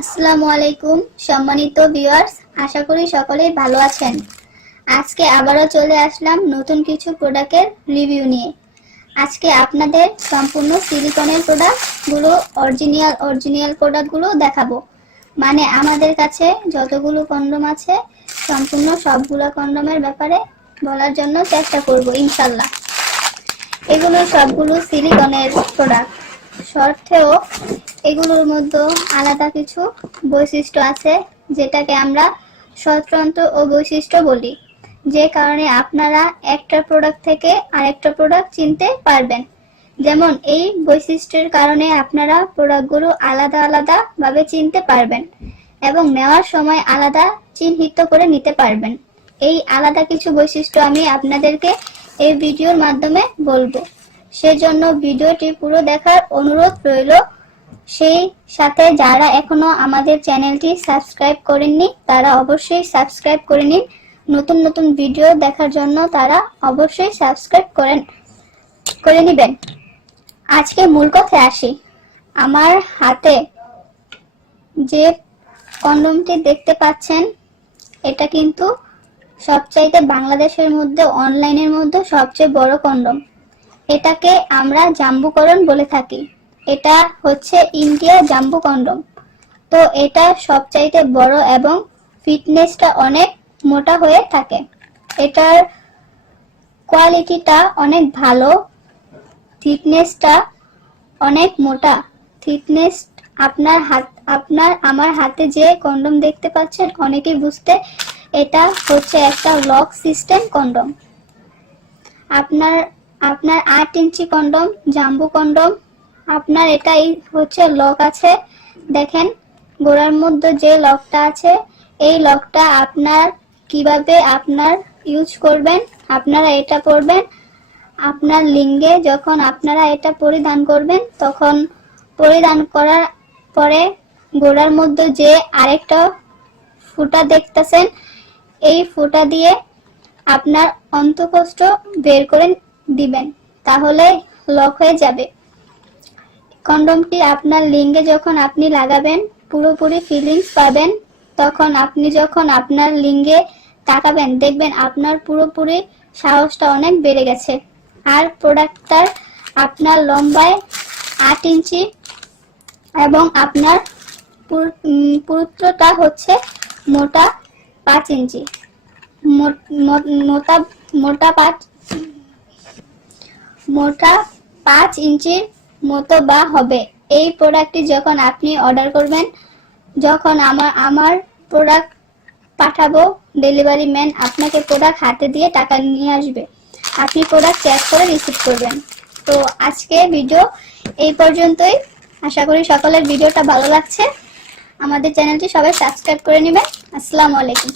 আসসালামু আলাইকুম সম্মানিত ভিউয়ার্স, আশা করি সকলেই ভালো আছেন। আজকে আবারও চলে আসলাম নতুন কিছু প্রোডাক্টের রিভিউ নিয়ে। আজকে আপনাদের সম্পূর্ণ সিলিকনের প্রোডাক্টগুলো অরিজিনাল প্রোডাক্টগুলো দেখাবো। মানে আমাদের কাছে যতগুলো কন্ডম আছে সম্পূর্ণ সবগুলো কন্ডমের ব্যাপারে বলার জন্য চেষ্টা করব ইনশাল্লাহ। এগুলো সবগুলো সিলিকনের প্রোডাক্ট, সত্ত্বেও এগুলোর মধ্যে আলাদা কিছু বৈশিষ্ট্য আছে যেটাকে আমরা স্বতন্ত্র ও বৈশিষ্ট্য বলি, যে কারণে আপনারা একটা প্রোডাক্ট থেকে আরেকটা প্রোডাক্ট চিনতে পারবেন। যেমন এই বৈশিষ্ট্যের কারণে আপনারা প্রোডাক্টগুলো আলাদা আলাদা ভাবে চিনতে পারবেন এবং নেওয়ার সময় আলাদা চিহ্নিত করে নিতে পারবেন। এই আলাদা কিছু বৈশিষ্ট্য আমি আপনাদেরকে এই ভিডিওর মাধ্যমে বলবো, সেজন্য ভিডিওটি পুরো দেখার অনুরোধ রইল। সেই সাথে যারা এখনো আমাদের চ্যানেলটি সাবস্ক্রাইব করেননি তারা অবশ্যই সাবস্ক্রাইব করে নিন। নতুন নতুন ভিডিও দেখার জন্য তারা অবশ্যই সাবস্ক্রাইব করে নেবেন। আজকে মূল কথায় আসি। আমার হাতে যে কন্ডমটি দেখতে পাচ্ছেন, এটা কিন্তু সবচাইতে বাংলাদেশের মধ্যে অনলাইনের মধ্যে সবচেয়ে বড় কন্ডম। এটাকে আমরা জাম্বুকরণ বলে থাকি। এটা হচ্ছে ইন্ডিয়া জাম্বু কন্ডম। তো এটা সবচাইতে বড় এবং ফিটনেসটা অনেক মোটা হয়ে থাকে। এটার কোয়ালিটিটা অনেক ভালো, থিকনেসটা অনেক মোটা। থিকনেস আমার হাতে যে কন্ডম দেখতে পাচ্ছেন অনেকেই বুঝতে এটা হচ্ছে একটা লক সিস্টেম কন্ডম। আপনার 8 ইঞ্চি কন্ডম, জাম্বু কন্ডম। আপনার এটাই হচ্ছে লক আছে, দেখেন গোড়ার মধ্যে যে লকটা আছে, এই লকটা আপনার কিভাবে আপনার ইউজ করবেন, আপনারা এটা করবেন আপনার লিঙ্গে। যখন আপনারা এটা পরিধান করবেন, তখন পরিধান করার পরে গোড়ার মধ্যে যে আরেকটা ফুটা দেখতেছেন, এই ফুটা দিয়ে আপনার অন্তঃকোষ্ঠ বের করে দিবেন, তাহলে লক হয়ে যাবে। কন্ডমটি আপনার লিঙ্গে যখন আপনি লাগাবেন পুরোপুরি ফিলিংস পাবেন। তখন আপনি যখন আপনার লিঙ্গে তাকাবেন দেখবেন আপনার পুরোপুরি সাহসটা অনেক বেড়ে গেছে। আর প্রোডাক্টটার আপনার লম্বায় 8 ইঞ্চি এবং আপনার পুরুত্বটা হচ্ছে মোটা 5 ইঞ্চি। মোটা 5 ইঞ্চির মতো বা হবে। এই প্রোডাক্টটি যখন আপনি অর্ডার করবেন, যখন আমার প্রোডাক্ট পাঠাবো, ডেলিভারি ম্যান আপনাকে প্রোডাক্ট হাতে দিয়ে টাকা নিয়ে আসবে, আপনি প্রোডাক্ট চেক করে রিসিভ করবেন। তো আজকে ভিডিও এই পর্যন্তই। আশা করি সকলের ভিডিওটা ভালো লাগছে। আমাদের চ্যানেলটি সবাই সাবস্ক্রাইব করে নেবেন। আসসালামু আলাইকুম।